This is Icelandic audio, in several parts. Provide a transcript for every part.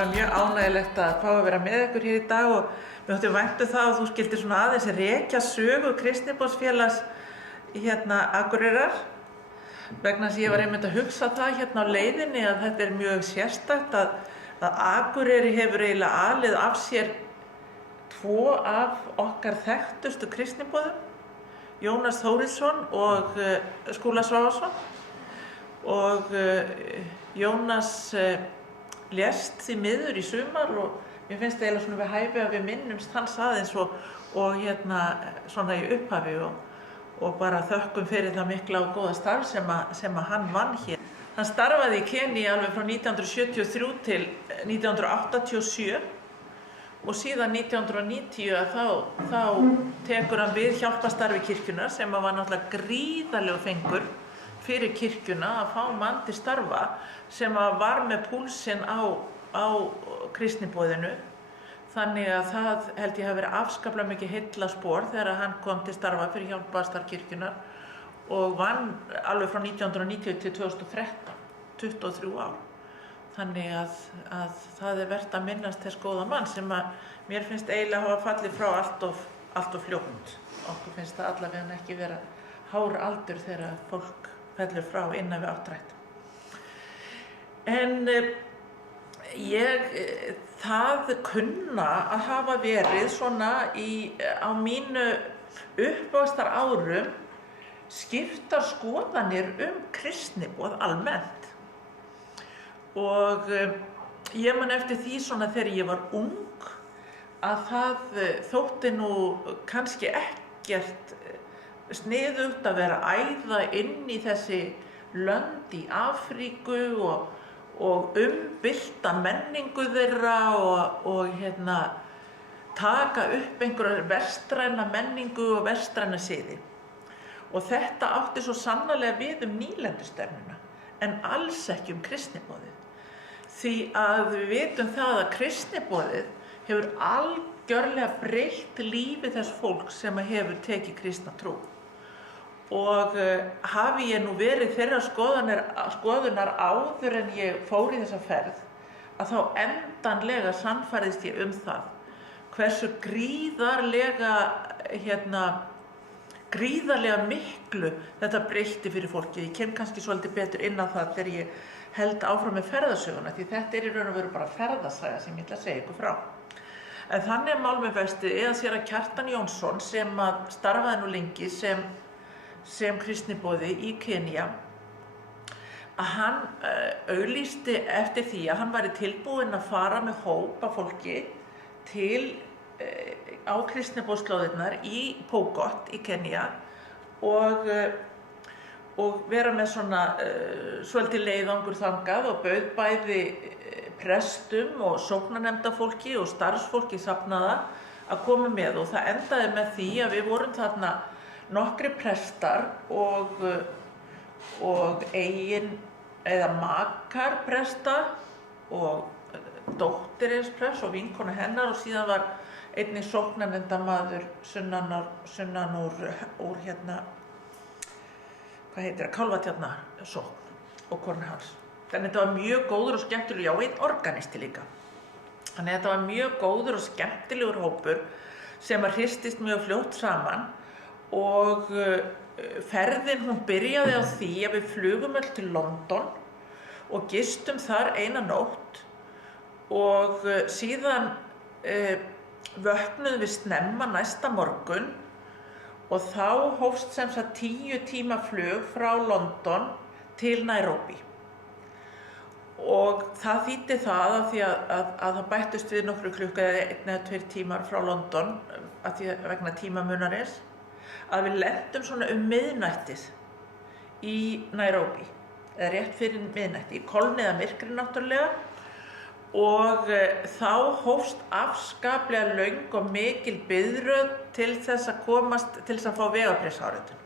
bara mjög ánægjulegt að fá að vera með ykkur hér í dag og við þóttum vænt það að þú skildir svona aðeins rekja sögu Kristniboðsfélags Akureyrar vegna þess að ég var einmitt að hugsa það hérna á leiðinni að þetta mjög sérstakt að Akureyri hefur eiginlega alið af sér tvo af okkar þekktustu kristniboðum, Jónas Þórisson og Skúla Svavarsson. Og Jónas lést því miður í sumar og mér finnst eiginlega svona við hæfi að við minnumst hans aðeins og svona í upphafi og bara þökkum fyrir það mikla og góða starf sem að hann vann hér. Hann starfaði í Kenía alveg frá 1973 til 1987 og síðan 1990 þá tekur hann við hjálparstarfi kirkjunnar sem var náttúrulega gríðarlegur fengur fyrir kirkjuna að fá mann til starfa sem var með púlsinn á kristniboðinu. Þannig að það held ég hafi verið afskaplega mikið heillaspor þegar hann kom til starfa fyrir hjálparstarf kirkjunnar og vann alveg frá 1990 til 2013, 23 ár. Þannig að það vert að minnast þess góða mann sem að mér finnst eiginlega hafa fallið frá allt of fljótt. Okkur finnst það allavega ekki vera hár aldur þegar fólk fellur frá innan við áttrætt. En það kunna að hafa verið svona á mínu uppvaxtar árum skiptar skoðanir kristniboð almennt. Og ég man eftir því svona þegar ég var ung að það þótti nú kannski ekkert sniðugt að vera að æða inn í þessi lönd í Afríku og umbylta menningu þeirra og taka upp einhverja vestræna menningu og vestræna siði. Og þetta átti svo sannarlega við nýlendustefnuna en alls ekki kristniboðið. Því að við vitum það að kristniboðið hefur algjörlega breytt lífi þess fólks sem hefur tekið kristna trú. Og hafi ég nú verið þeirra skoðunar áður en ég fór í þessa ferð, að þá endanlega sannfærðist ég það hversu gríðarlega miklu þetta breytti fyrir fólkið. Ég kem kannski svolítið betur inn á það þegar ég held áfram með ferðasöguna, því þetta í raun og veru bara ferðasaga sem ég ætla að segja ykkur frá. En þannig mál með vexti séra Kjartan Jónsson sem að starfaði nú lengi sem kristniboði í Kenía, að hann auglýsti eftir því að hann væri tilbúinn að fara með hóp af fólki á kristniboðslóðirnar í Pokot í Kenía og vera með svona svolítið leiðangur þangað og bauð bæði prestum og sóknarnefndafólki og starfsfólki safnaða að koma með og það endaði með því að við vorum þarna nokkri prestar og eigin eða makar presta og dóttir eins prests og vinkona hennar og síðan var einnig sóknarnefndamaður sunnan úr Kálfatjarnarsókn og konu hans. Þannig þetta var mjög góður og skemmtilegur, já, einn organisti líka. Þannig þetta var mjög góður og skemmtilegur hópur sem að hristist mjög fljótt saman og ferðin hún byrjaði á því að við flugum öll til London og gistum þar eina nótt og síðan vöknuðum við snemma næsta morgun og þá hófst sem sagt 10 tíma flug frá London til Nairobi. Og það þýddi það að því að það bættust við nokkru klukku eða 1 eða 2 tímar frá London vegna tímamunarins að við lentum svona miðnættið í Nairobi eða rétt fyrir miðnætti, í kolniðamyrkri náttúrulega og þá hófst afskaplega löng og mikil biðröð til þess að fá vegabréfsáritun.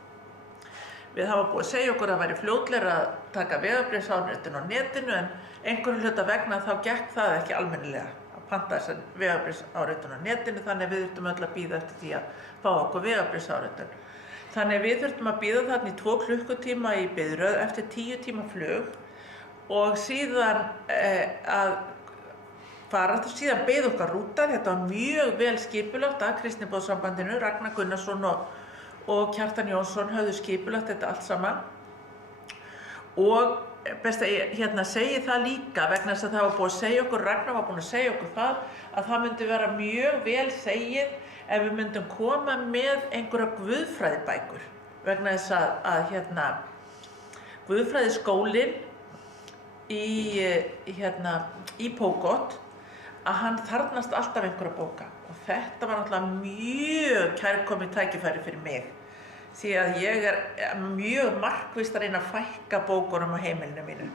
Við hafa búið að segja okkur að það væri fljótlegra að taka vegabréfsáritun á netinu en einhverju hluta vegna þá gekk það ekki almennilega að panta þessa vegabréfsáritun á netinu þannig við þurftum öll að bíða eftir því að fá okkur vegabréfsáritun. Þannig við þurftum að bíða þarna í 2 klukkutíma í biðröð eftir 10 tíma flug og síðan að fara. Síðan beið okkar rúta, þetta var mjög vel skipulagt að Kristniboðssambandinu, Ragnar Gunnarsson og Kjartan Jónsson höfðu skipulagt þetta allt saman. Og best að ég segi það líka vegna þess að það var búið að segja okkur, Ragnar var búinn að segja okkur það, að það myndi vera mjög vel þegið ef við myndum koma með einhverja guðfræðibækur. Vegna þess að guðfræðiskólinn í Pogod, að hann þarfnast alltaf einhverja bóka. Og þetta var náttúrulega mjög kærkomið tækifæri fyrir mig. Því að ég mjög markvisst að reyna að fækka bókunum á heimilinu mínu.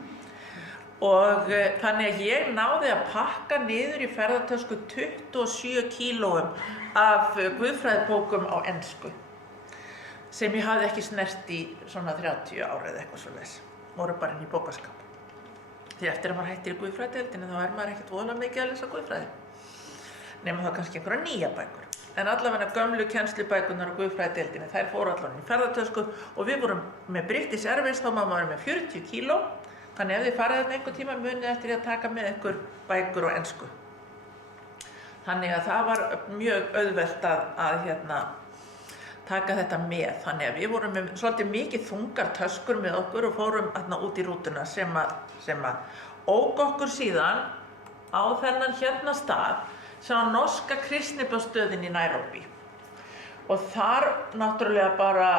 Og þannig að ég náði að pakka niður í ferðatösku 27 kílóum af guðfræðibókum á ensku, sem ég hafði ekki snert í svona 30 ára eða eitthvað svoleiðis. Voru bara inn í bókaskáp. Því eftir að maður hættir í guðfræðideildinni þá maður ekkert voðalega mikið að lesa guðfræði. Nema þá kannski einhverja nýja bækur. En allavega gömlu kennslubækurnar á guðfræðideildinni, þær fóru allavega í ferðatösku og við vorum með British Airways, þá maður með 40 kíló. Þannig ef þið farið þarna einhvern tíma munið eftir að taka með einhver bækur á ensku. Þannig að það var mjög auðvelt að taka þetta með. Þannig að við vorum með svolítið mikið þungar töskur með okkur og fórum út í rútuna sem að ók okkur síðan á þennan stað sem var norska kristniboðsstöðin í Nairobi. Og þar náttúrulega bara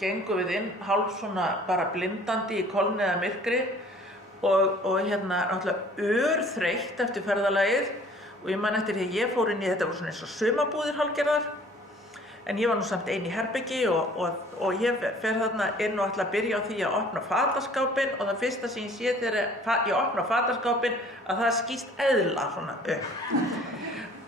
gengum við inn hálf svona bara blindandi í kolniða myrkri og náttúrulega örþreytt eftir ferðalagið. Og ég man eftir því að ég fór inn í þetta voru svona eins og sumarbúðir hálfgerðar. En ég var nú samt ein í herbergi og ég fer þarna inn og ætla að byrja á því að opna fataskápinn og það fyrsta sem ég sé þegar ég opna fataskápinn að það skýst eðla svona upp.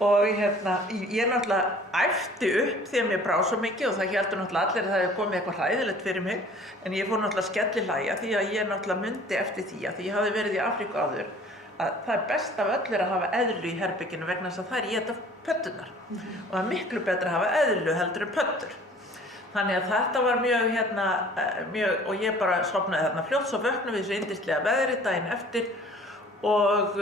Og ég náttúrulega æpti upp því að mér brá svo mikið og það héldu náttúrulega allir að það hefði komið eitthvað hræðilegt fyrir mig. En ég fór náttúrulega skellihlæja því að ég náttúrulega mundi eftir því að ég hafði verið í Afríku áður að það best af öllu að hafa eðlu í herberginu vegna þess að það éta pöddunar. Og það miklu betra að hafa eðlu heldur en pöddur. Þannig að þetta var mjög, og ég bara sofnaði þarna fljótt, svo vöknum við þessu yndislega veðri daginn eftir og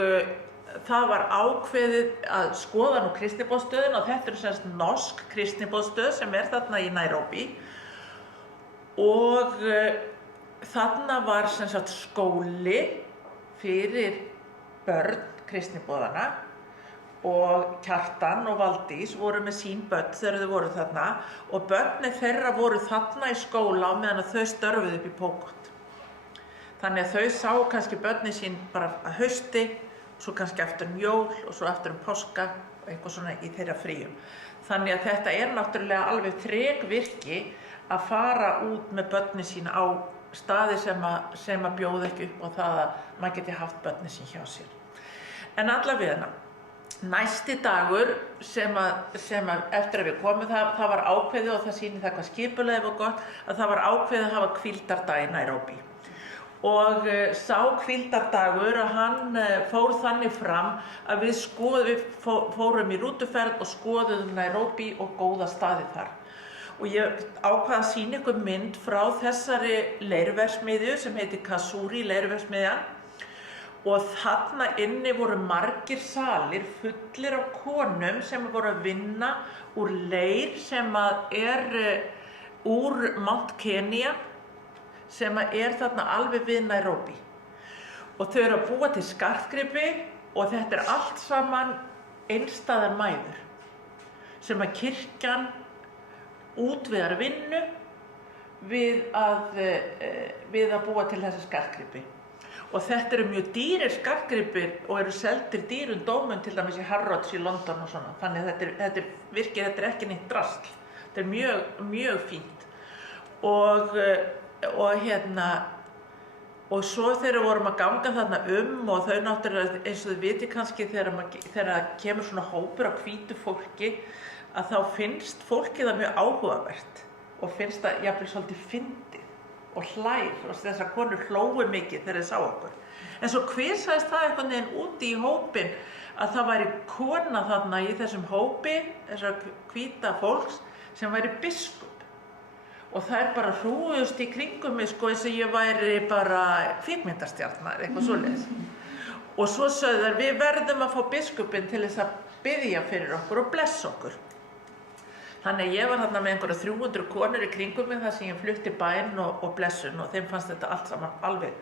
það var ákveðið að skoða nú kristniboðsstöðina og þetta semst norsk kristniboðsstöð sem þarna í Nairobi og þarna var semst skóli fyrir börn kristniboðana og Kjartan og Valdís voru með sín börn þegar þau voru þarna og börnin þeirra voru þarna í skóla á meðan að þau störfuðu upp í Pogod. Þannig að þau sá kannski börnin sín bara að hausti, svo kannski eftir jól og svo eftir páska og eitthvað svona í þeirra fríum. Þannig að þetta náttúrulega alveg þrekvirki að fara út með börnin sín á staði sem að bjóða ekki upp og það að maður geti haft börnin sín hjá sér. En allavega, næsti dagur sem að eftir að við komum það var ákveðið og það sýnir það hvað skipulagið var gott, að það var ákveðið að hafa hvíldardag í Nairobi. Og sá hvíldardagur að hann fór þannig fram að við fórum í rútuferð og skoðuðum Nairobi og góða staði þar. Og ég ákvað að sýna ykkur mynd frá þessari leirverksmiðju sem heitir Kasuri leirverksmiðjan og þarna inni voru margir salir fullir af konum sem voru að vinna úr leir sem að úr Mount Kenya sem að þarna alveg við Nairobi. Og þau eru að búa til skartgripi og þetta allt saman einstæðar mæður sem að kirkjan útvegar vinnu við að búa til þessa skartgripi. Og þetta eru mjög dýrir skartgripir og eru seldir dýrum dómum til dæmis í Harrods í London og svona. Þannig að þetta er ekki neitt drasl. Þetta er mjög, mjög fínt. Og svo þegar við vorum að ganga þarna og þau náttúrulega eins og þau viti kannski þegar kemur svona hópur af hvítu fólki að þá finnst fólkið það mjög áhugavert og finnst það jafnvel svolítið fyndið og hlær og þessar konur hlógu mikið þegar þau sá okkur. En svo hvisaðist það einhvern veginn úti í hópinn að það væri kona þarna í þessum hópi, þessar hvíta fólks sem væri biskup. Og þær bara hrúguðust í kringum mig eins og ég væri bara kvikmyndastjarna eða eitthvað svoleiðis. Og svo sögðu þær, við verðum að fá biskupinn til þess að biðja fyrir okkur og blessa okkur. Þannig að ég var þarna með einhverja 300 konur í kringum mig þar sem ég flutti bæn og blessun og þeim fannst þetta allt saman alveg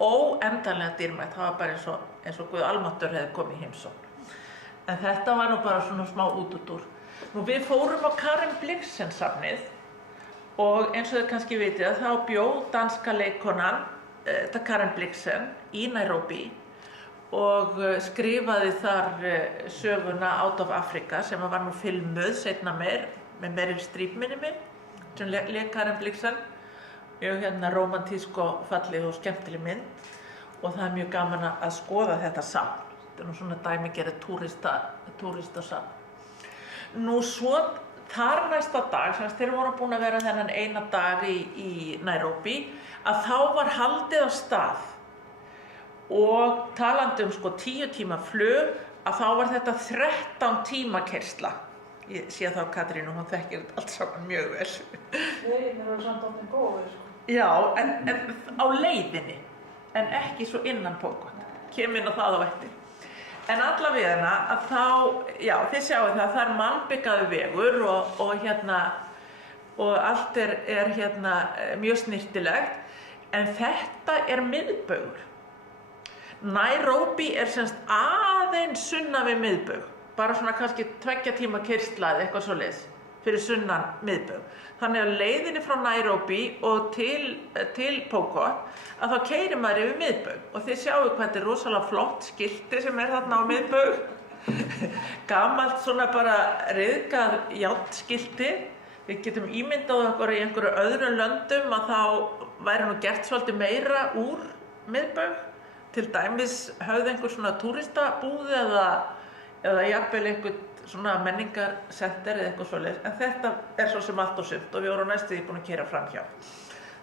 óendanlega dýrmætt. Það var bara eins og Guð almáttur hefði komið í heimsókn. En þetta var nú bara svona smá útúrdúr. Nú við fórum á Karen Blixen safnið og eins og þið kannski vitið þá bjó danska leikkonan Karen Blixen í Nairobi og skrifaði þar söguna Out of Africa sem var nú filmuð seinna meir með Meryl Streep minni mig sem leik Karen Blixen. Mjög rómantísk og falleg og skemmtileg mynd og það mjög gaman að skoða þetta safn. Þetta nú svona dæmigerðið túristasafn. Nú svo þar næsta dag, sem þeir voru búin að vera þennan eina dag í Nairobi, að þá var haldið á stað og talandi 10 tíma flug, að þá var þetta 13 tíma keyrsla. Ég sé þá Katrínu, hún þekkir þetta allt saman mjög vel. Leiðin eru samt orðin góðir, sko. Já, en á leiðinni, en ekki svo innan Pokot. Kem inn á það á eftir. En allavega að þá, já, þið sjáu það er mannbyggaður vegur og allt er mjög snyrtilegt, en þetta er miðbaugur. Nairobi er semst aðeins sunnan við miðbaug, bara svona kannski 2 tíma keyrsla eða eitthvað svoleiðis fyrir sunnan miðbaug. Þannig að leiðinni frá Nairobi og til Pokot að þá keyrir maður yfir miðbaug og þið sjáu hvað þetta er rosalega flott skilti sem er þarna á miðbaug. Gamalt svona bara ryðgað járnskilti. Við getum ímyndað okkur í einhverju öðrum löndum að þá væri nú gert svolítið meira úr miðbaug. Til dæmis höfðu einhver svona túristabúð eða jafnvel einhvern svona menningarsenter eða eitthvað svoleiðis, en þetta er svo sem allt og sumt og við vorum næstu því búin að keyra framhjá.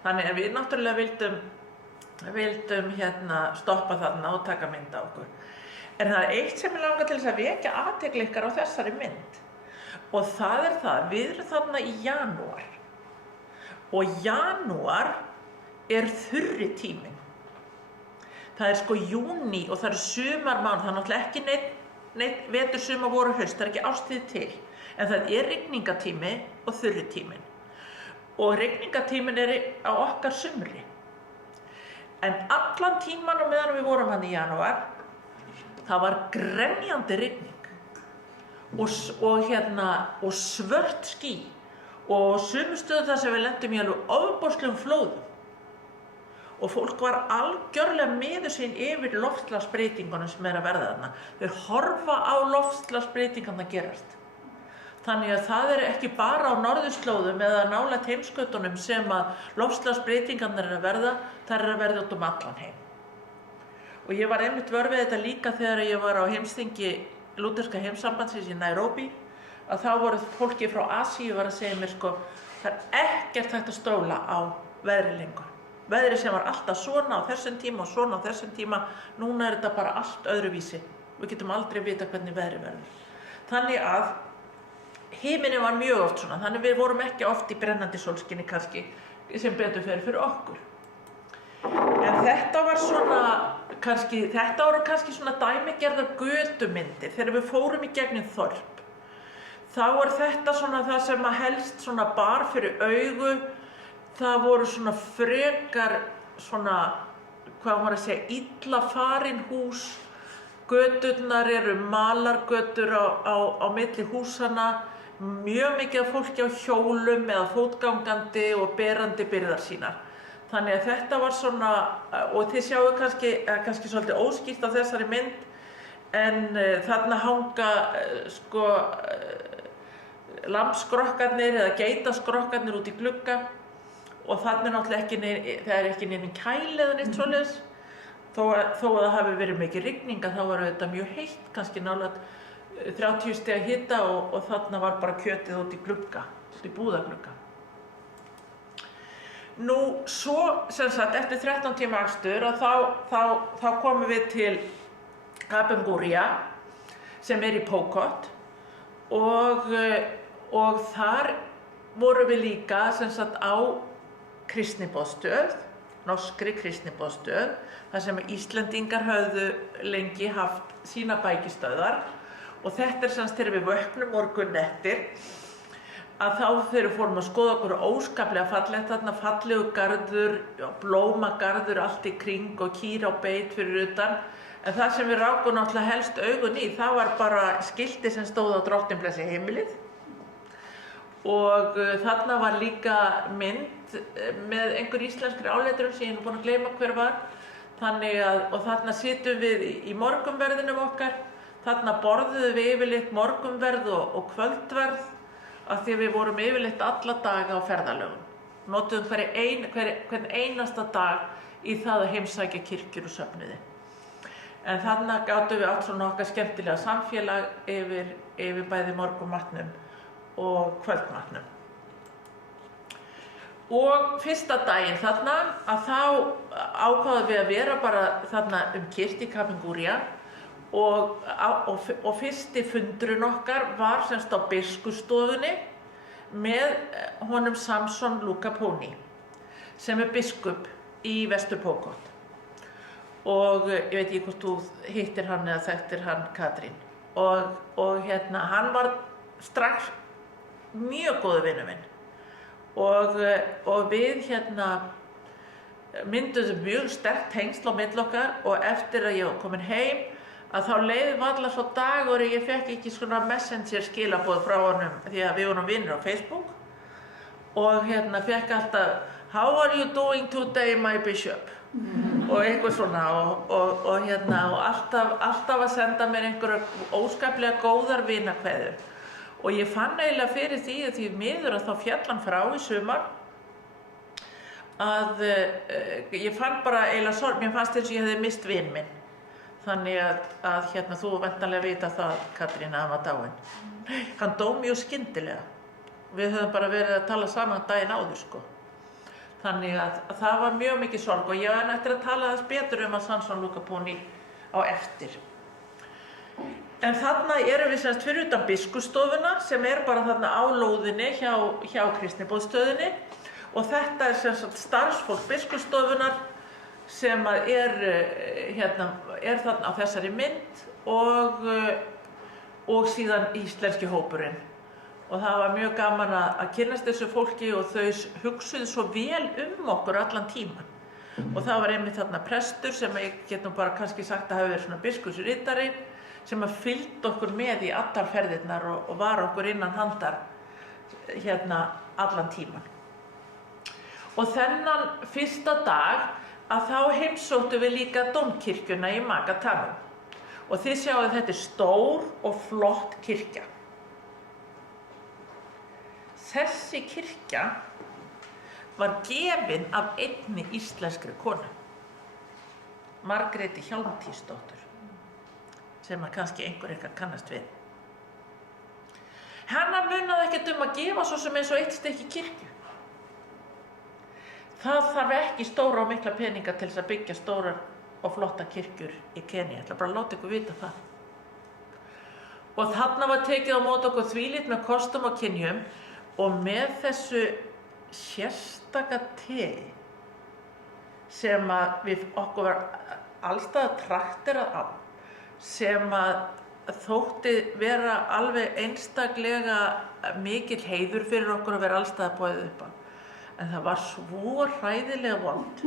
Þannig að við náttúrulega vildum stoppa þarna og taka mynd á okkur. En það er eitt sem ég langar til þess að vekja athygli ykkar á þessari mynd og það er það, við erum þarna í janúar og janúar er þurri tíminn. Það er júní og það er sumarmánuð, það er náttúrulega ekki neitt vetur, sumar, vor og haust, það er ekki árstíð til. En það er rigningatími og þurritíminn. Og rigningatíminn er á okkar sumri. En allan tíman á meðan við vorum hann í janúar, það var grenjandi rigning. Og svört ský. Og sumu stöðu þar sem við lentum í alveg ofboðslegum flóðum. Og fólk var algjörlega miður sín yfir loftslagsbreytingunum sem er að verða þarna. Þau horfa á loftslagsbreytingarna gerast. Þannig að það er ekki bara á norðurslóðum eða nálægt heimskautunum sem að loftslagsbreytingarna er að verða, það er að verða út allan heim. Og ég var einmitt vör við þetta líka þegar ég var á heimsþingi lúterska heimssambandsins í Nairobi, að þá voru fólki frá Asíu var að segja mér það er ekkert hægt að stóla á veðri lengur. Veðri sem var alltaf svona á þessum tíma og svona á þessum tíma, núna er þetta bara allt öðruvísi. Við getum aldrei vita hvernig veðri verður. Þannig að himinin var mjög oft svona, þannig við vorum ekki oft í brennandi sólskini kannski, sem betur fyrir okkur. En þetta var svona, þetta voru kannski svona dæmigerðar götumyndir þegar við fórum í gegnum þorp. Þá var þetta svona það sem að helst svona bar fyrir augu. Það voru svona frekar svona, hvað maður að segja, illa farin hús. Göturnar eru malargötur á milli húsana, mjög mikið af fólki á hjólum eða fótgangandi og berandi byrðar sínar. Þannig að þetta var svona, og þið sjáu kannski svolítið óskýrt á þessari mynd, en þarna hanga lambskrokkarnir eða geitaskrokkarnir út í glugga. Og þarna er náttúrulega það er ekki neinn kæli eða neitt svoleiðis. Þó að það hafi verið mikið rigning, þá var þetta mjög heitt, kannski nálægt 30 stiga hita og þarna var bara kjötið út í glugga, út í búðaglugga. Nú, svo sem sagt, eftir 13 tíma akstur að þá komum við til Kapenguria, sem er í Pokot og þar vorum við líka sem sagt á kristniboðsstöð norskri kristniboðsstöð, þar sem Íslendingar höfðu lengi haft sína bækistöðvar og þetta semst þegar við vöknum morgun eftir að þá þegar við fórum að skoða okkur óskaplega fallegt, þarna fallegu garður, blómagarður allt í kring og kýr á beit fyrir utan. En það sem við rákum náttúrulega helst augun í, það var bara skilti sem stóð á Drottningblessi heimilið. Og þarna var líka mynd með einhver íslenskri áleiturum sem ég er búin að gleyma hver var. Og þarna situm við í morgunverðinum okkar. Þarna borðuðum við yfirleitt morgunverð og kvöldverð af því að við vorum yfirleitt alla daga á ferðalögum. Notuðum hvern einasta dag í það að heimsækja kirkjur og söfnuði. En þarna gátum við átt svona okkar skemmtilega samfélag yfir bæði morgunmatnum og kvöldmatnum. Og fyrsta daginn þarna að þá ákváðum við að vera bara þarna kyrrt í Kapingúría og fyrsti fundurinn okkar var semst á biskupsstofunni með honum Samson Lukaponi sem biskup í Vestur-Pokot. Og ég veit ekki hvort þú hittir hann eða þekktir hann Katrín. Og hann var strax mjög góður vinur minn. Og við mynduðum mjög sterkt tengsl á milli okkar og eftir að ég var komin heim að þá leið varla svo dagur og ég fekk ekki svona messenger skilaboð frá honum því að við vorum vinir á Facebook og fekk alltaf "How are you doing today, my bishop?" og eitthvað svona og alltaf að senda mér einhverjar óskaplega góðar vinakveðjur og ég fann eiginlega fyrir því miður að þá féll hann frá í sumar að ég fann bara eiginlega sorg, mér fannst eins og ég hefði mist vin minn. Þannig að þú væntanlega vita það, Katrín, að hann var dáinn. Hann dó mjög skyndilega. Við höfum bara verið að tala saman daginn áður, sko. Þannig að það var mjög mikið sorg og ég var eftir að tala þess betur að Samson Lukaponi á eftir. En þarna erum við semst fyrir utan biskupsstofuna sem bara þarna á lóðinni hjá kristniboðsstöðinni og þetta semst starfsfólk biskupsstofunar sem er þarna á þessari mynd og síðan íslenski hópurinn. Og það var mjög gaman að kynnast þessu fólki og þau hugsuðu svo vel okkur allan tíman. Og það var einmitt þarna prestur sem ég get nú bara kannski sagt að hafi verið svona biskupsritari sem fylgdi okkur með í allar ferðirnar og var okkur innan handar allan tíman. Og þennan fyrsta dag að þá heimsóttum við líka dómkirkjuna í Magatanum. Og þið sjáu að þetta stór og flott kirkja. Þessi kirkja var gefin af einni íslenskri konu, Margréti Hjálmtýsdóttur, sem kannski einhver ykkar kannast við. Hennar munaði ekkert að gefa svo sem eins og eitt stykki kirkju. Það þarf ekki stóra og mikla peninga til þess að byggja stórar og flotta kirkjur í Kenía. Ég ætla bara að láta ykkur vita það. Og þarna var tekið á móti okkur þvílíkt með kostum og kynjum og með þessu sérstaka tei sem okkur var allstað trakterað á, sem þótti vera alveg einstaklega mikill heiður fyrir okkur að vera allstað boðið upp á. En það var svo hræðilega vont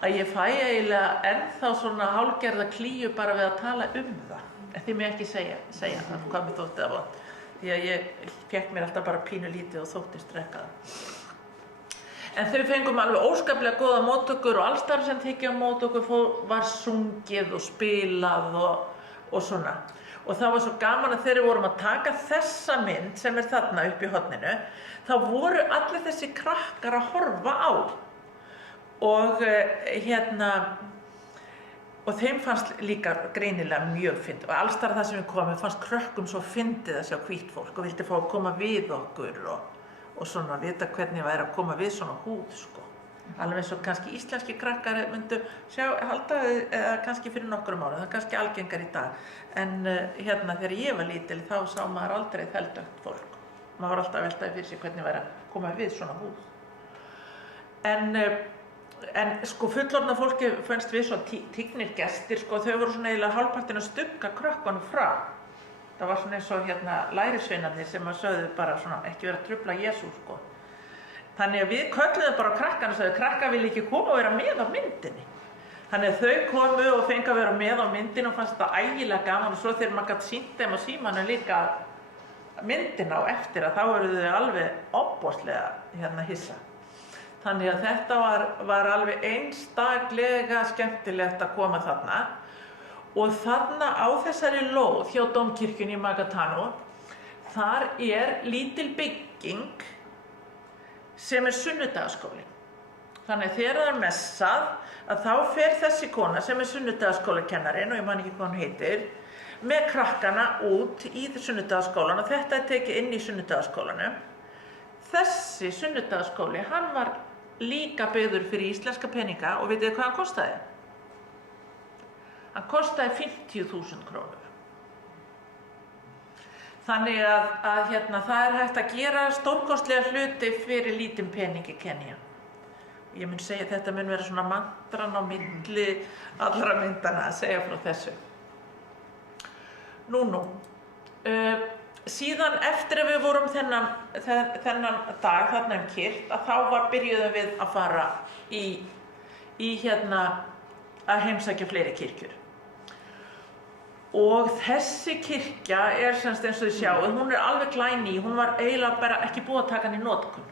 að ég fæ eiginlega ennþá svona hálfgerða klíu bara við að tala það. En þið mig ekki segja það, hvað mér þótti það vont. Því að ég fékk mér alltaf bara pínu lítið og þóttist drekka það. En þau fengum alveg óskaplega góða móttökur og allsstaðar sem tekið á móti okkur var sungið og spilað og svona. Og það var svo gaman að þegar við vorum að taka þessa mynd sem þarna upp í horninu, þá voru allir þessi krakkar að horfa á. Og þeim fannst líka greinilega mjög fyndið. Og allsstaðar það sem við komum fannst krökkum svo fyndið að sjá hvítt fólk og vildi fá að koma við okkur og svona vita hvernig væri að koma við svona húð, sko. Alveg eins og kannski íslenski krakkar myndu halda kannski fyrir nokkrum árum, það kannski algengar í dag. En þegar ég var lítil þá sá maður aldrei þeldögt fólk. Maður var alltaf að veltaði fyrir sig hvernig væri að koma við svona húð. En En sko fullorðna fólki fannst við svo tignir gestir, sko, þau voru svona eiginlega hálfpartinn að stugga krökkunum frá. Það var svona eins og lærisveinarnir sem að sögðu bara svona ekki vera að trufla Jesú, sko. Þannig að við kölluðum bara á krakkana og sögðu, krakkar vilja ekki koma og vera með á myndinni. Þannig að þau komu og fengu að vera með á myndinni og fannst þetta ægilega gaman og svo þegar maður gat sýnt þeim á símanum líka myndina og eftir að þá eru þau alveg ofboðslega hissa. Þannig að þetta var alveg einstaklega skemmtilegt að koma þarna og þarna á þessari lóð hjá Dómkirkjunni í Magatano þar lítil bygging sem sunnudagaskóli. Þannig að þegar það messað að þá fer þessi kona sem sunnudagaskólakennarinn og ég man ekki hvað hún heitir með krakkana út í sunnudagaskólan og þetta tekið inn í sunnudagaskólanum. Þessi sunnudagaskóli, hann var líka byggður fyrir íslenska peninga og vitið hvað hann kostaði? Hann kostaði 50.000 krónur. Þannig að það hægt að gera stórkostlega hluti fyrir lítinn pening í Kenía. Ég mun segja að þetta mun vera svona mantran á milli allra myndana að segja frá þessu. Síðan eftir að við vorum þennan dag þarna kyrrt að þá byrjuðum við að fara í að heimsækja fleiri kirkjur. Og þessi kirkja semst eins og þið sjáið, hún alveg glæný, hún var eiginlega bara ekki búið að taka hann í notkun.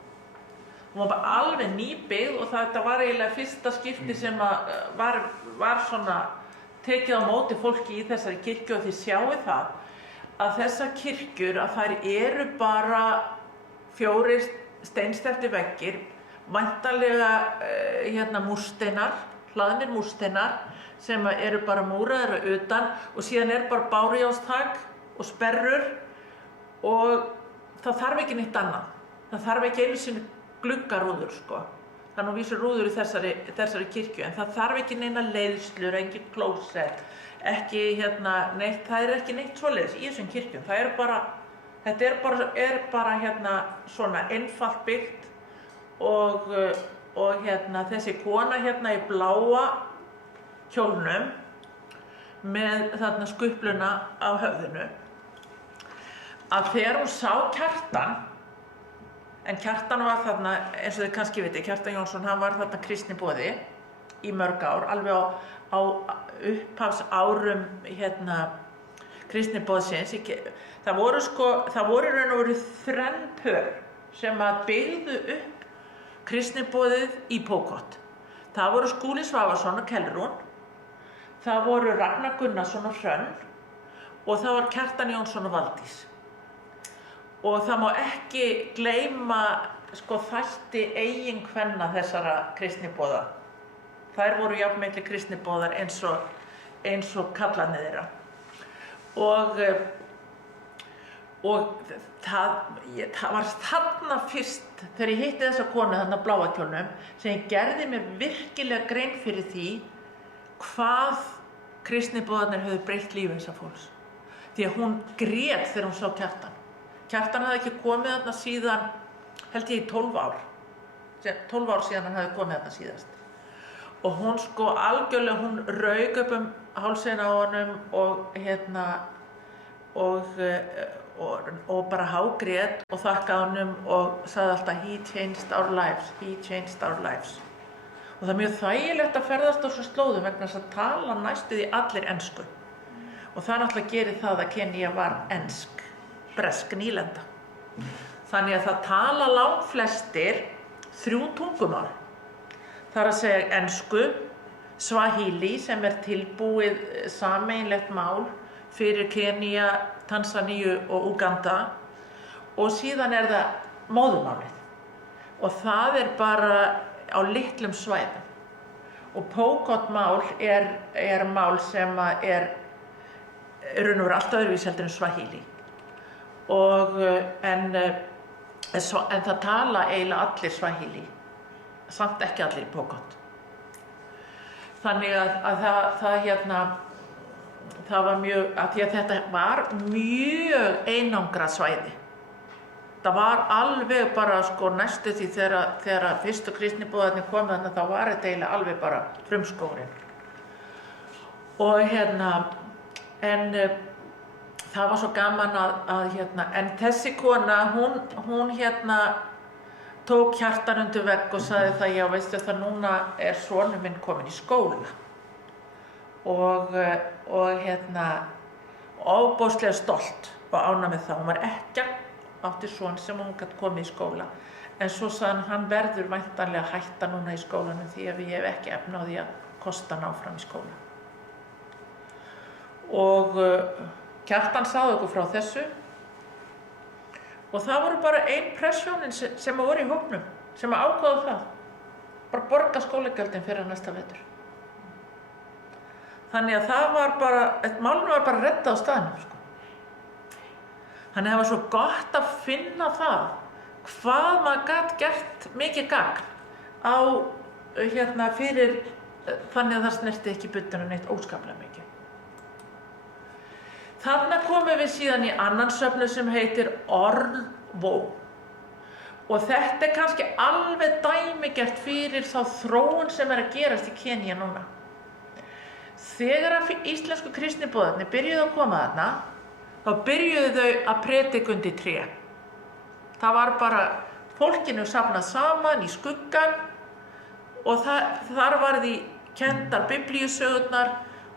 Hún var bara alveg nýbyggð og þetta var eiginlega fyrsta skipti sem var svona tekið á móti fólki í þessari kirkju og þið sjáið það að þessar kirkjur að þær eru bara 4 steinsteyptir veggir, væntanlega múrsteinar, hlaðnir múrsteinar sem eru bara múraðir að utan og síðan bara bárujárnsþak og sperrur og það þarf ekki neitt annað. Það þarf ekki einu sinni gluggarúður, sko. Það er nú vísur rúður í þessari kirkju, en það þarf ekki neina leiðslur, engin klósett, ekki neitt, það ekki neitt svoleiðis í þessum kirkjum. Þetta er bara svona einfalt byggt og þessi kona í bláa kjólnum með skupluna á höfðinu að þegar hún sá Kjartan, en Kjartan var þarna, eins og þið kannski viti, Kjartan Jónsson, hann var þarna kristniboði í mörg ár, alveg á upphafsárum kristniboðsins. Það voru raun og veru 3 pör sem að byggðu upp kristniboðið í Pókott. Það voru Skúli Svavarsson og Kellrún, það voru Ragnar Gunnarsson og Hrönn og það var Kjartan Jónsson og Valdís. Og það má ekki gleyma þætti eiginkvenna þessara kristniboða. Þær voru jafnmiklir kristniboðar eins og kallarnir þeirra. Og það var þarna fyrst, þegar ég hitti þessa konu þarna á bláa kjólnum, sem gerði mér virkilega grein fyrir því hvað kristniboðarnir höfðu breytt lífi þessa fólks. Því að hún grét þegar hún sá Kjartan. Kjartan hafði ekki komið þarna síðan, held ég í 12 ár. 12 ár síðan hann hafði komið þarna síðast. Og hún algjörlega, hún rauk upp hálsinn á honum og bara hágrét og þakkaði honum og sagði alltaf he changed our lives. Og það er mjög þægilegt að ferðast á svo slóðum vegna þess að tala næstu því allir ensku. Og það náttúrulega gerir það að Kenía var bresk nýlenda. Þannig að það tala langflestir 3 tungumál. Það er að segja ensku, Swahili sem tilbúið sameiginlegt mál fyrir Kenía, Tansaníu og Uganda og síðan það móðurmálið. Og það bara á litlum svæðum. Og Pókottmál mál sem raun og veru allt öðruvísi heldur en Swahili. En það tala eiginlega allir Swahili, samt ekki allir í Pókott. Þannig að það var mjög, að því að þetta var mjög einangrað svæði. það var alveg bara sko næstu því þegar fyrstu kristniboðarnir komu þarna, þá var þetta eiginlega alveg bara frumskógurinn. Og en það var svo gaman að en þessi kona, hún tók hjartan undir vegg og sagði það, já veistu það, núna er sonur minn kominn í skóla. Og ofboðslega stolt og ánægð með það. Hún var ekkja, átti son sem hún gat komið í skóla. En svo sagði hann verður væntanlega hætta núna í skólanum því að ég hef ekki efni á því að kosta hann áfram í skóla. Og Kjartan sagði okkur frá þessu og það voru bara ein presjónin sem voru í hópnum sem ákváðu það. Bara borga skólagjöldin fyrir næsta vetur. Þannig að það var bara, málinu var bara reddað á staðnum sko. Þannig að það var svo gott að finna það hvað maður gat gert mikið gagn á fyrir þannig að það snerti ekki budduna neitt óskaplega mikið. Þarna komum við síðan í annan söfnuð sem heitir Orlvó. Og þetta kannski alveg dæmigert fyrir þá þróun sem að gerast í Kenía núna. Þegar íslensku kristniboðarnir byrjuðu að koma þarna, þá byrjuðu þau að predika undir tré. Það var bara fólkinu safnað saman í skuggan og þar var því kenndar biblíusögurnar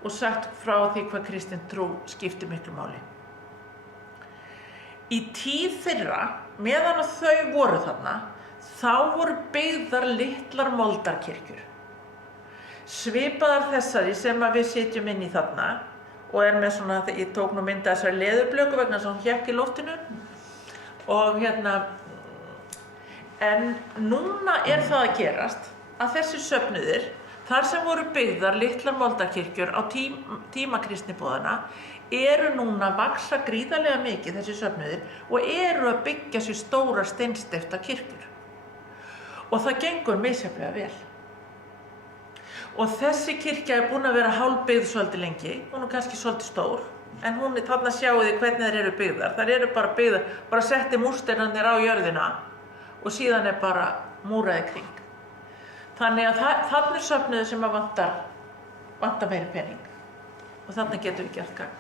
og sagt frá því hvað kristin trú skipti miklu máli. Í tíð þeirra, meðan að þau voru þarna, þá voru byggðar litlar moldarkirkjur. Svipaðar þessari sem að við sitjum inn í þarna og með svona, ég tók nú mynd af þessari leðurblöku vegna sem hún hékk í loftinu og en núna er það að gerast að þessi söfnuðir, þar sem voru byggðar litlar moldarkirkjur á tíma kristniboðanna, eru núna að vaxa gríðarlega mikið þessi söfnuðir og eru að byggja sér stórar steinsteyptar kirkjur. Og það gengur misjafnlega vel. Og þessi kirkja er búin að vera hálfbyggð svolítið lengi, hún er kannski svolítið stór, en þarna sjáu þið hvernig þær eru byggðar. Þær eru bara byggðar, bara setti múrsteinarnir á jörðina og síðan er bara múraði kring. Þannig að þarna er söfnuður sem að vantar meiri pening og þarna getum við gert gagn.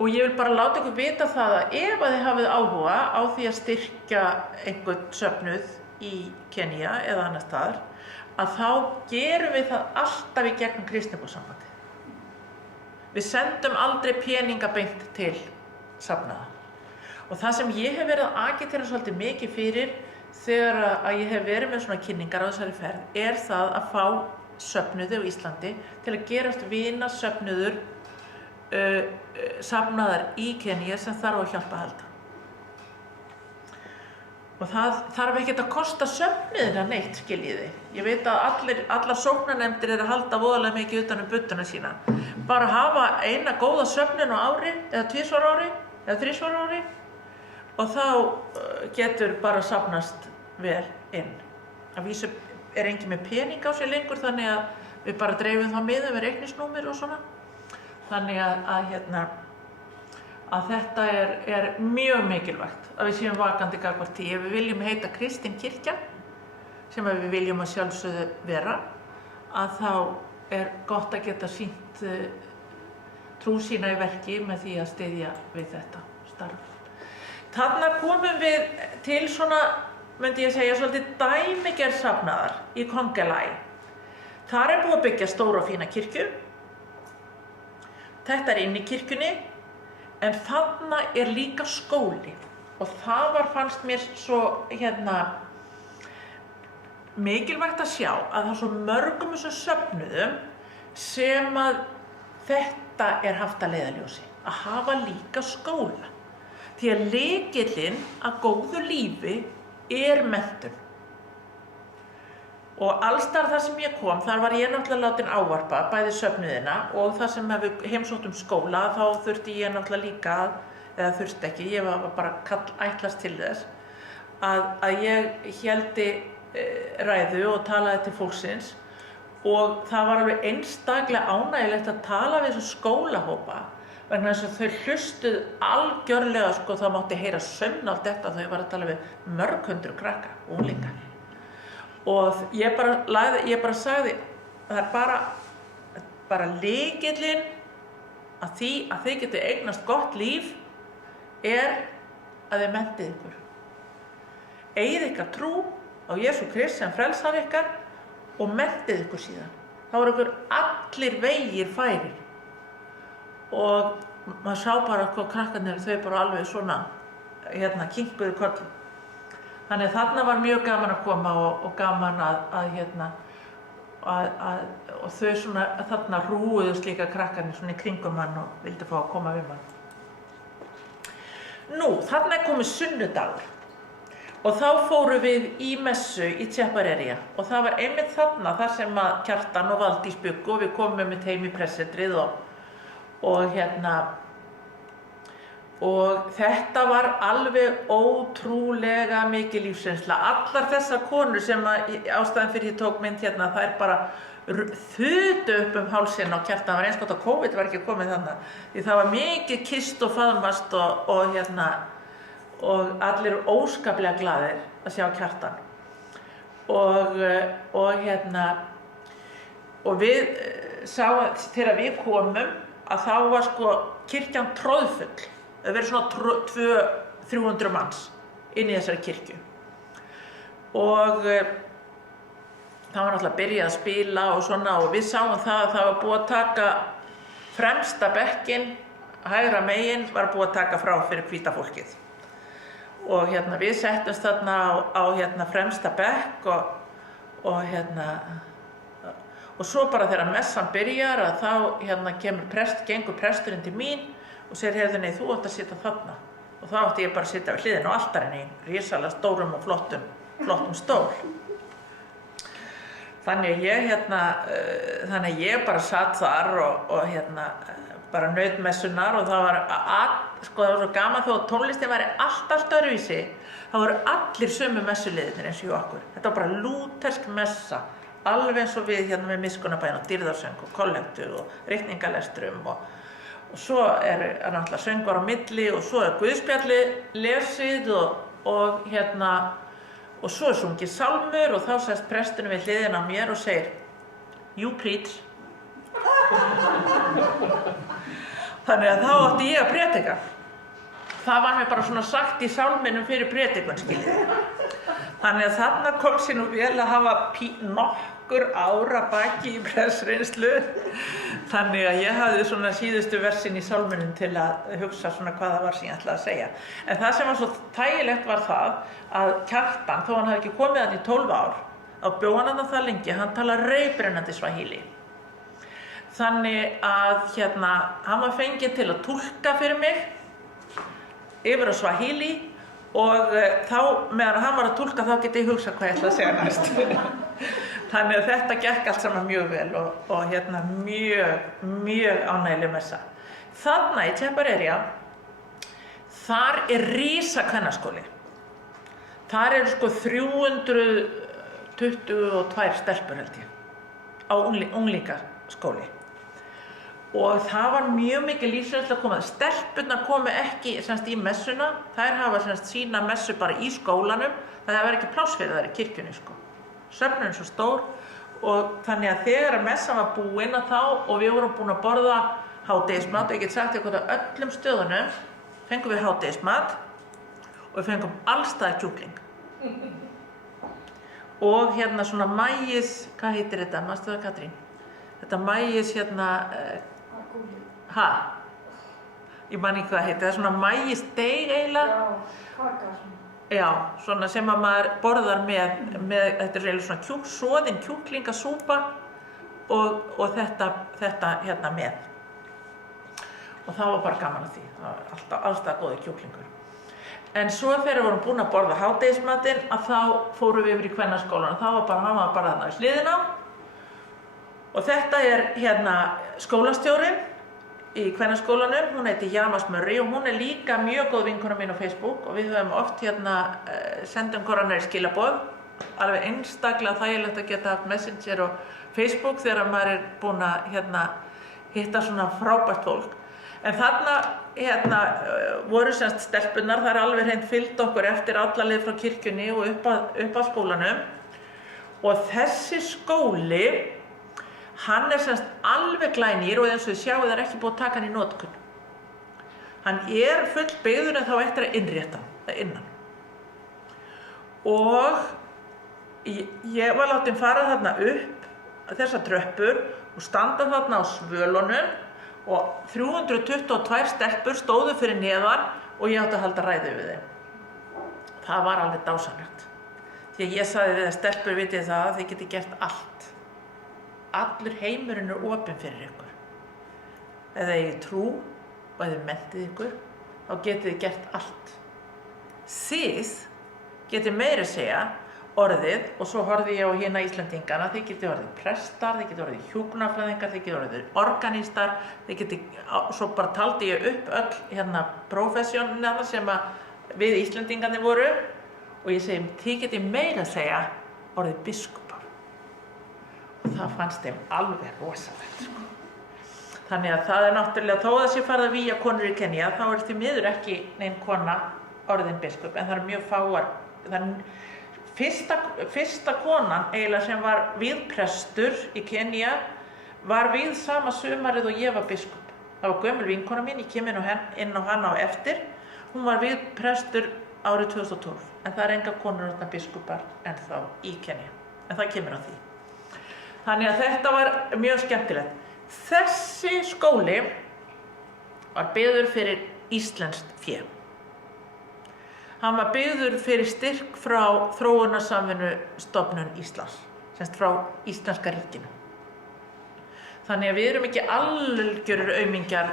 Og ég vil bara láta ykkur vita það að ef að þið hafið áhuga á því að styrkja einhvern söfnuð í Kenía eða annars staðar, að þá gerum við það alltaf í gegnum kristniboðssambandið. Við sendum aldrei peninga beint til safnaða. Og það sem ég hef verið að agitera svolítið mikið fyrir þegar að ég hef verið með svona kynningar á þessari ferð, er það að fá söfnuði á Íslandi til að gerast vinasöfnuður safnaðar í Kenía sem þarf að hjálpa að halda. Og það þarf ekkert að kosta söfnuðina neitt, skiljiði. Ég veit að allar sóknarnefndir eru að halda voðalega mikið utan budduna sína. Bara hafa eina góða söfnun á ári, eða 2 ári, eða 3 ári, og þá getur bara safnast vel inn. Að vísu er enginn með pening á sér lengur, þannig að við bara dreifum þá miðum með reikningsnúmer og svona. Þannig að þetta er mjög mikilvægt að við séum vakandi gagnvart því. Ef við viljum heita kristin kirkja, sem við viljum að sjálfsögðu vera, að þá er gott að geta sýnt trú sína í verki með því að styðja við þetta starf. Þarna komum við til svona, myndi ég segja, svolítið dæmigerð safnaðar í Kongelei. Þar er búið að byggja stóra og fína kirkju. Þetta er inn í kirkjunni, en þarna er líka skóli. Og það fannst mér svo mikilvægt að sjá að það er svo mörgum þessum söfnuðum sem að þetta er haft að leiðarljósi, að hafa líka skóla. Því að lykillinn að góðu lífi er menntun. Og allsstaðar þar sem ég kom, þar var ég náttúrulega látin ávarpa bæði söfnuðina og þar sem við heimsóttum skóla, þá þurfti ég náttúrulega líka, eða þurfti ekki, ég var bara ætlast til þess, að ég héldi ræðu og talaði til fólksins og það var alveg einstaklega ánægjulegt að tala við þessu skólahópa vegna þess að þau hlustuð algjörlega, sko, það mátti heyra saumnál þetta, þau var að tala við mörg hundruð krakka, unglinga. Og ég bara sagði, það er bara lykillinn að því að þið getið eignast gott líf er að þið mentið ykkur. Eigið ykkar trú á Jesú Krist sem frelsar ykkar og mentið ykkur síðan. Þá eru ykkur allir vegir færir. Og maður sá bara hvað krakkarnir, þau bara alveg svona, kinkuðu kollum. Þannig að þarna var mjög gaman að koma og gaman og þau svona þarna hrúuðust líka krakkarnir svona í kringum hann og vildi fá að koma við hann. Nú, þarna er komið sunnudagur og þá fórum við í messu í Tjeparería og það var einmitt þarna þar sem að Kjartan og Valdís bjuggu og við komum með heim í pressetrið og þetta var alveg ótrúlega mikið lífsreynsla. Allar þessar konur sem ástæðan fyrir ég tók mynd þær bara þutu upp hálsinn á Kjartan. Það var eins gott að COVID var ekki komið þarna. Því það var mikið kysst og faðmast og allir óskaplega glaðir að sjá Kjartan. Og við sáum þegar við komum að þá var sko kirkjan troðfull. Það verið svona 200-300 manns inn í þessari kirkju. Og það var náttúrulega byrjað að spila og svona og við sáum það að það var búið að taka fremsta bekkinn, hægra megin var búið að taka frá fyrir hvíta fólkið. Og við settumst þarna á fremsta bekk og svo bara þegar messan byrjar að þá gengur presturinn til mín og segir, heyrðu, nei, þú átt að sitja þarna. Og þá átti ég bara að sitja við hliðina á altarinu í risalega stórum og flottum stól. Þannig ég bara satt þar og bara naut messunar og það var svo gaman þó að tónlistin væri allt öðruvísi. Það voru allir sömu messuliðirnir eins og hjá okkur. Þetta var bara lútersk messa, alveg eins og við með miskunnabæn og dýrðarsöng og kollektu og ritningalestrum og svo náttúrulega söngur á milli og svo guðspjalli lesið og svo sungið sálmur og þá sest presturinn við hliðina á mér og segir You preach. Þannig að þá átti ég að prédika. Það var mér bara svona sagt í sálminum fyrir prédikun, skiljið. Þannig að þarna kom sér nú vel að hafa nokkur ára baki í pressreynslu. Þannig að ég hafði svona síðustu versin í sálminum til að hugsa svona hvað það var sem ég ætlaði að segja. En það sem var svo þægilegt var það að Kjartan, þó hann hafði ekki komið hann í 12 ár, þá bjó hann það lengi, hann talar reybrennandi swahili. Þannig að hann var fenginn til að túlka fyrir mig yfir á swahili og þá meðan hann var að túlka þá geti ég hugsað hvað ég ætla að segja næst. Þannig að þetta gekk allt saman mjög vel og mjög ánægjuleg messa. Þarna í Tjeparería, þar risa kvennaskóli. Þar eru sko 322 stelpur held ég á unglingaskóli. Og það var mjög mikið lífsreynsla að koma. Stelpurnar komu ekki í messuna, þær hafa sína messu bara í skólanum, það var ekki pláss fyrir þær í kirkjunni sko. Söfnunin svo stór og þannig að þegar messan var búin þá og við vorum búin að borða hádegismat og ég get sagt eitthvað á öllum stöðunum fengum við hádegismat og við fengum allstaðar kjúkling. Og svona maís, hvað heitir þetta? Manstu það, Katrín? Þetta maís Ég man ekki hvað það heitir, það svona maísdeig eiginlega. Já, kaka svona. Já, svona sem að maður borðar með þetta eiginlega svona soðin kjúklingasúpa og þetta með. Og það var bara gaman að því, það var alltaf góður kjúklingur. En svo þegar við vorum búin að borða hádegismatinn að þá fórum við yfir í kvennaskólann og hann var bara þarna í hliðina. Og þetta skólastjórinn í kvennaskólanum, hún heitir Jamas Murray og hún líka mjög góð vinkona mín á Facebook og við höfum oft sendum hvor annar í skilaboð. Alveg einstaklega þægilegt að geta haft Messenger og Facebook þegar maður búin að hitta svona frábært fólk. En þarna voru semst stelpunnar, það alveg hreint fylgd okkur eftir alla leið frá kirkjunni og upp að skólanum. Og þessi skóli, hann semst alveg glænýr og eins og þið sjáu það ekki búið að taka hann í notkun. Hann full byggður en þá eftir að innrétta það innan. Og ég var látin fara þarna upp þessar tröppur og standa þarna á svölunum og 322 stelpur stóðu fyrir neðan og ég átti að halda ræðu við þeim. Það var alveg dásamlegt. Því að ég sagði við að stelpur vitið það að þið geti gert allt. Allur heimurinn opinn fyrir ykkur. Ef þið eigið trú og ef þið mentið ykkur, þá getið þið gert allt. Þið getið meira að segja orðið, og svo horfði ég á hina Íslendingana, þið getið orðið prestar, þið getið orðið hjúkrunarfræðingar, þið getið orðið organistar, þið getið, svo bara taldi ég upp öll prófessjónina sem við Íslendingarnir voru, og ég segi, þið getið meira að segja orðið biskupar. Og það fannst þeim alveg rosalegt, sko. Þannig að það náttúrulega, þó að sé farið að vígja konur í Kenía, þá því miður ekki nein kona orðin biskup, en það mjög fáar. Fyrsta konan eiginlega sem var vígprestur í Kenía var vígð sama sumarið og ég var biskup. Það var gömul vinkona mín, ég kem inn á hana á eftir. Hún var vígprestur árið 2012, en það enga konur orðnar biskupar ennþá í Kenía. En það kemur á því. Þannig að þetta var mjög skemmtilegt. Þessi skóli var byggður fyrir íslenskt fé. Hann var byggður fyrir styrk frá Þróunarsamvinnustofnun Íslands, semst frá Íslenska ríkinu. Þannig að við erum ekki algjörir aumingjar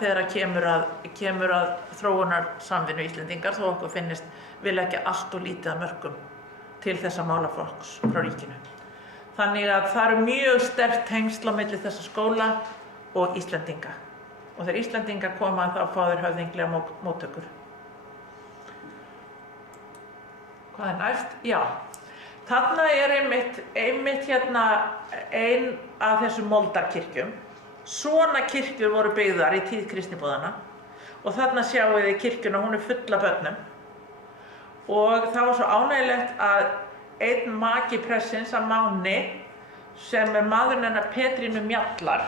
þegar kemur að þróunarsamvinnu Íslendingar, þó okkur finnist við leggja allt og lítið að mörkum til þessa málaflokks frá ríkinu. Þannig að það eru mjög sterkt tengsl á milli þessa skóla og Íslendinga. Og þegar Íslendingar koma þá fá þeir höfðinglega móttökur. Hvað næst? Já, þarna einmitt ein af þessum moldarkirkjum. Svona kirkjur voru byggðar í tíð kristniboðanna og þarna sjáum við kirkjuna, hún full af börnum. Og það var svo ánægilegt að einn maki pressins að Máni, sem maðurinn hennar Petrínu Mjallar,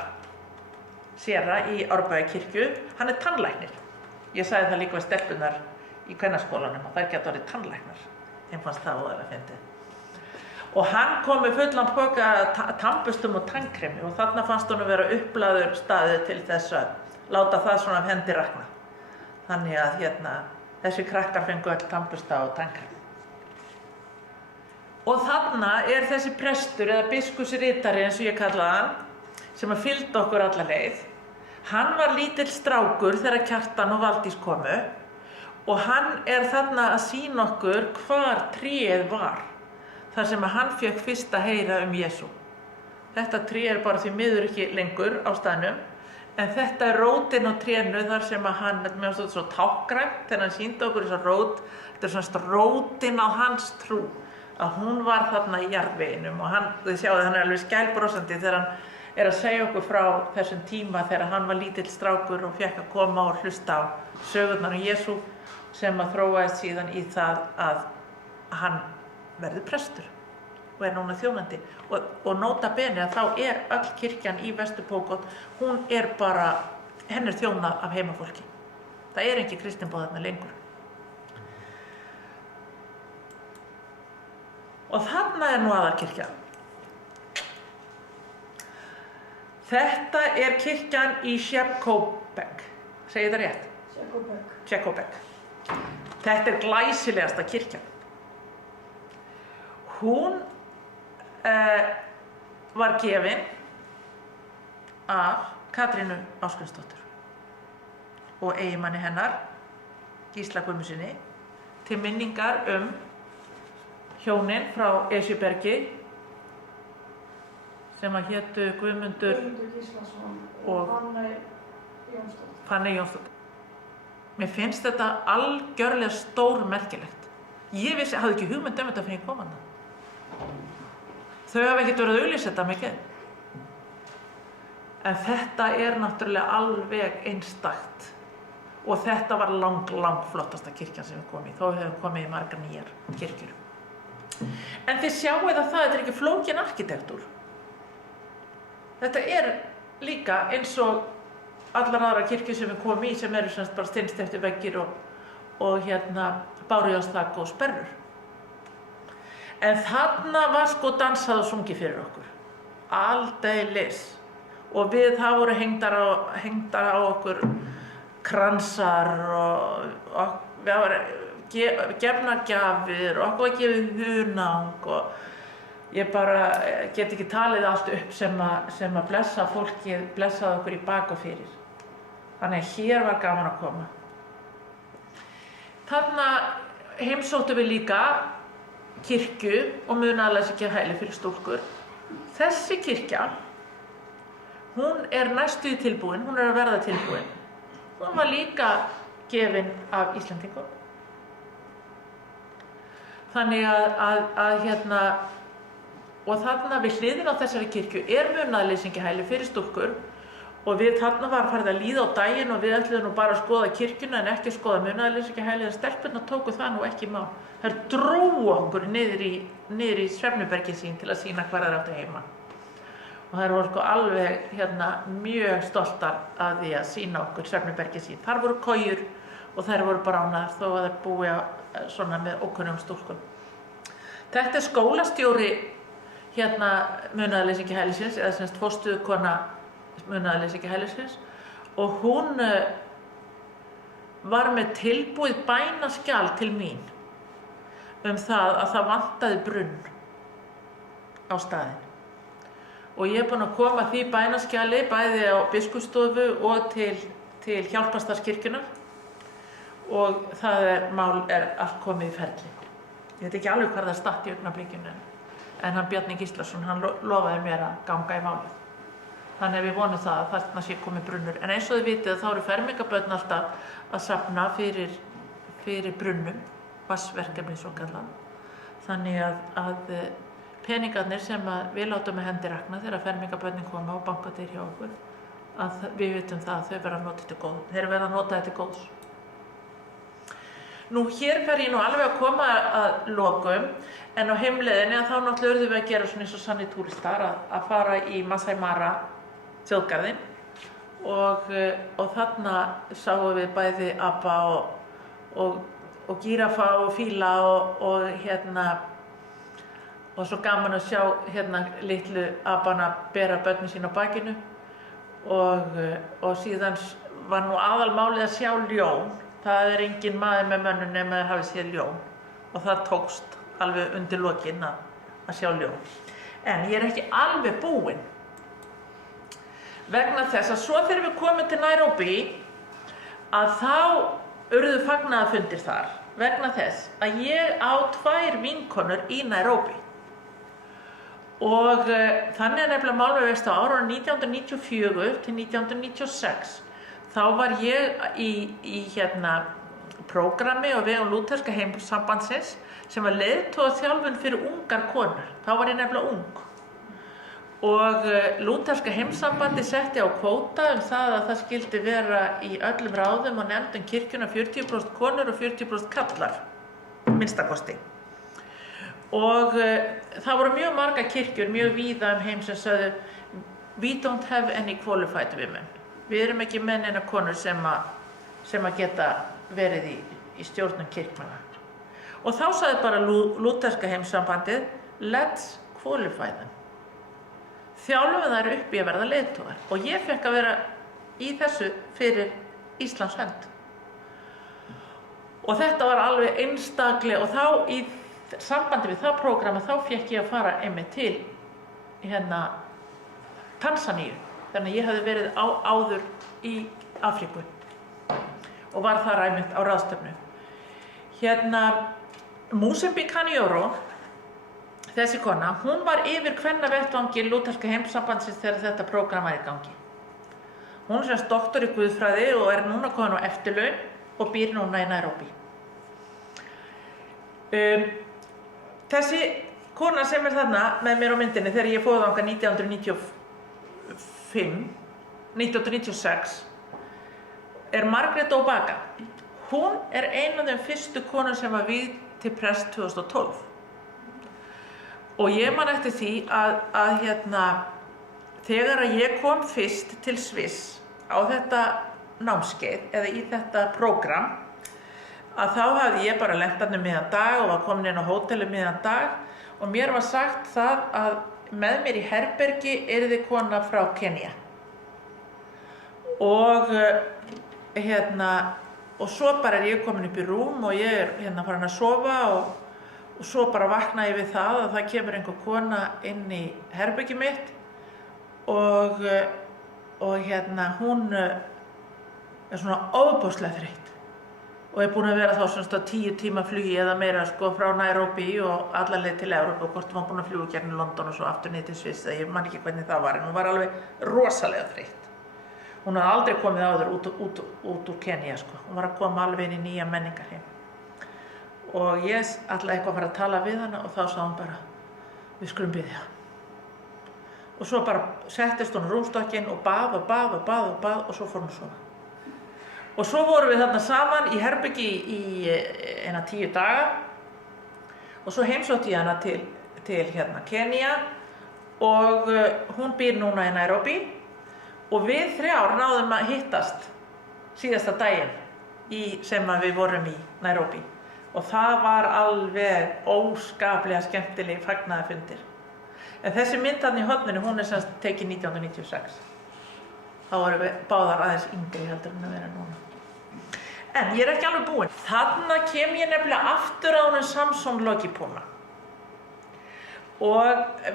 séra í Árbæjarkirkju, hann tannlæknir. Ég sagði það líka við stelpunnar í kvennaskólanum að þær geta orðið tannlæknar. Þeim fannst það voðalega fyndið. Og hann kom með fullan poka tannburstum og tannkremi og þarna fannst honum vera upplaður staður til þess að láta það svona af hendi rakna. Þannig að þessi krakkar fengu öll tannbursta og tannkremi. Og þarna þessi prestur eða biskupsritari eins og ég kallaði hann, sem fylgdi okkur alla leið. Hann var lítill strákur þegar Kjartan og Valdís komu og hann þarna að sýna okkur hvar tréð var, þar sem hann fékk fyrst að heyra Jesú. Þetta tré bara því miður ekki lengur á staðnum, en þetta rótin á trénu þar sem hann, mér finnst þetta svo tákgrænt, þegar hann sýndi okkur þessa rót, þetta svona rótin á hans trú, að hún var þarna í jarðveginum og þið sjáðu hann alveg skælbrosandi þegar hann að segja okkur frá þessum tíma þegar hann var lítill strákur og fékk að koma og hlusta á sögurnar Jesú sem að þróaðist síðan í það að hann verður prestur og núna þjónandi. Og nota bene að þá öll kirkjan í Vesturpókot, hún bara, henni þjónað af heimafólki. Það ekki kristinboð þarna lengur. Og þarna nú aðalkirkja. Þetta kirkjan í Čerkóbek. Segir það rétt? Čerkóbek. Þetta glæsilegasta kirkjan. Hún var gefin af Katrínu Ásgrímsdóttur og eiginmanni hennar, Gísla Guðmundssyni, til minningar hjónin frá Esjubergi sem hétu Guðmundur Gíslason og Fanney Jónsdóttir. Mér finnst þetta algjörlega stórmerkilegt. Ég hafði ekki hugmynd þetta fyrir ég kom þarna. Þau hafa ekkert verið að auglýsa þetta mikið. En þetta náttúrulega alveg einstakt og þetta var flottasta kirkjan sem við komum í. Þó hefum komið í margar nýjar kirkjur. En þið sjáið að þetta ekki flókin arkitektúr. Þetta líka eins og allar aðrar kirkjur sem við komum í sem sem bara steinsteyptir veggir og bárujárnsþak og sperrur. En þarna var sko dansað og sungið fyrir okkur. Aldeilis. Og það voru hengdar á okkur kransar og við var gefnar gjafir og okkur var gefið hunang og ég bara get ekki talið allt upp sem að blessa fólkið, blessaði okkur í bak og fyrir. Þannig að hér var gaman að koma. Þarna heimsóttum við líka kirkju og munaðarleysingja fyrir stúlkur. Þessi kirkja, hún næstum tilbúin, hún að verða tilbúin. Hún var líka gefin af Íslendingum. Þannig og þarna við hliðina á þessari kirkju munaðarleysingja fyrir stúlkur og þarna var farið að líða á daginn og við ætluðum nú bara að skoða kirkjuna en ekki að skoða munaðarleysingja en stelpurnar tóku það nú ekki í mál. Þær drógu okkur niður í svefnubergið sín til að sýna hvar þær áttu heima. Og þær voru sko alveg mjög stoltar af því að sýna okkur svefnubergið sín. Þar voru kojur og þær voru bránar þó að þær búi svona með ókunnum stúlkum. Þetta skólastjóri munaðarleysingja eða semst fóstuðkona munaðarleysingja og hún var með tilbúið bænaskjal til mín það að það vantaði brunn á staðinn. Og ég búin að koma því bænaskjali bæði á biskupsstofu og til hjálparstarfskirkjunnar og það mál allt komið í ferli. Ég veit ekki alveg hvað það statt í augnablikinu en hann Bjarni Gíslason, hann lofaði mér að ganga í málið. Þannig að við vonum það að þarna sé komið brunnur. En eins og þið vitið þá eru fermingarbörn alltaf að safna fyrir brunnum, vatnsverkefni svokallað. Þannig að peningarnir sem við látum með hendi rakna þegar fermingarbörnin koma og bankadyr hjá okkur, að við vitum það að þau verða að nota þetta til góðs. Nú hér fer ég nú alveg að koma að lokum, en á heimleiðinni þá náttúrulega urðum við að gera svona eins og sannir túristar að fara í Masai Mara þjóðgarðinn og þarna sáum við bæði apa og gíraffa og fíla og svo gaman að sjá litlu apana bera börnin sín á bakinu og síðan var nú aðalmálið að sjá ljón. Það enginn maður með mönnum nema þeir hafi séð ljón og það tókst alveg undir lokin að sjá ljón. En ég ekki alveg búin vegna þess að svo þegar við komum til Nairobi að þá urðu fagnaðarfundir þar vegna þess að ég á 2 vinkonur í Nairobi. Og þannig nefnilega mál með veist á árunum 1994 til 1996 þá var ég í prógrammi á vegum Lútherska heimsambandsins sem var leiðtogaþjálfun fyrir ungar konur. Þá var ég nefnilega ung. Og Lútherska heimsambandi setti á kvóta það að það skildi vera í öllum ráðum og nefndum kirkjuna 40% konur og 40% kallar, minnstakosti. Og það voru mjög margar kirkjur, mjög víða heim sem sagði "We don't have any qualified women." Við erum ekki menn eina konur sem að geta verið í stjórnum kirkmanna. Og þá sagði bara Lútherska heimsambandið "Let's qualify them." Þjálfum þær upp í að verða leiðtogar og ég fekk að vera í þessu fyrir Íslands hönd. Og þetta var alveg einstaklega og þá í sambandi við það prógrama þá fekk ég að fara einmitt til Tansaníu. Þannig að ég hafði verið áður í Afríku og var þar einmitt á ráðstefnu. Musembi Kanyoro, þessi kona, hún var yfir kvennavettvangi Lútherska heimsambandsins þegar þetta prógram var í gangi. Hún er doktor í guðfræði og núna komin á eftirlaun og býr núna í Nairobi. Þessi kona sem þarna með mér á myndinni þegar ég fór þangað 1995 1996 er Margrét Óbaga. Hún er ein af þeim fyrstu konur sem var vígð til prest 2012. Og ég man eftir því að þegar að ég kom fyrst til Sviss á þetta námskeið eða í þetta prógram, að þá hafði ég bara lent þarna miðjan dag og var komin inn á hóteli miðjan dag og mér var sagt það að með mér í herbergi yrði kona frá Kenía. Og svo bara er ég komin upp í rúm og ég er farin að sofa og svo bara vakna ég við það að það kemur einhver kona inn í herbergi mitt og hún er svona ofboðslega þreytt og er búin að vera þá semst á 10 tíma flugi eða meira sko frá Nairobi og alla leið til Evrópu og hvort hún var búin að fljúga gegnum London og svo aftur niður til Sviss, ég man ekki hvernig það var en hún var alveg rosalega þreytt. Hún hafði aldrei komið áður út úr Kenía sko, hún var að koma alveg inn í nýja menningarheim. Og ég ætlaði eitthvað að fara að tala við hana og þá sagði hún bara, við skulum biðja. Og svo bara settist hún á rúmstokkinn og bað og svo fór hún að sofa. Og svo vorum við þarna saman í herbergi í eina 10 daga og svo heimsótti ég hana til Kenía og hún býr núna í Nairobi og við 3 náðum að hittast síðasta daginn sem við vorum í Nairobi og það var alveg óskaplega skemmtileg fagnaðarfundir. En þessi mynd þarna í horninu, hún er semst tekin 1996. Þá vorum við báðar aðeins yngri heldur en að vera núna. En ég er ekki alveg búin. Þarna kem ég nefnilega aftur á honum Samson Logipuna. Og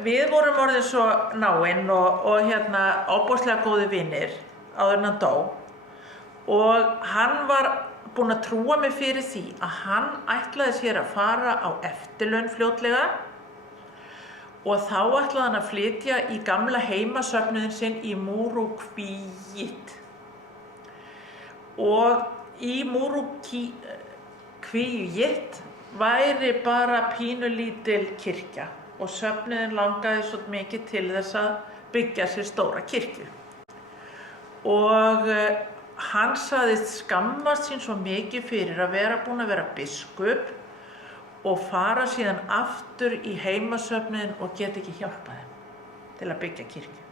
við vorum orðin svo náin og ofboðslega góðir vinir áður en hann dó. Og hann var búinn að trúa mig fyrir því að hann ætlaði sér að fara á eftirlaun fljótlega og þá ætlaði hann að flytja í gamla heimasöfnuðinn sinn í Murruquyit. Og í Murruquyit væri bara pínulítil kirkja og söfnuðinn langaði svo mikið til þess að byggja sér stóra kirkju. Og hann sagðist skammast sín svo mikið fyrir að vera búinn að vera biskup og fara síðan aftur í heimasöfnuðinn og geta ekki hjálpað þeim til að byggja kirkju.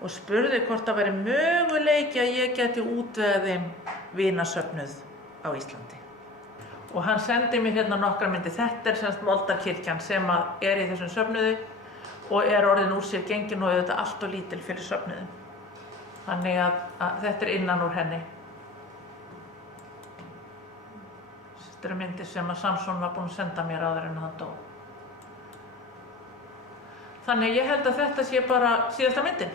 Og spurði hvort það væri möguleiki að ég geti útvegað þeim vinasöfnuð á Íslandi. Og hann sendi mér hérna nokkrar myndir. Þetta er semst moldarkirkjan sem er í þessum söfnuði og er orðin úr sér gengin og þetta allt og lítil fyrir söfnuðin. Þannig að þetta er innan úr henni. Þetta eru myndir sem að Samson var búinn að senda mér áður en hann dó. Þannig ég held að þetta sé bara síðasta myndin.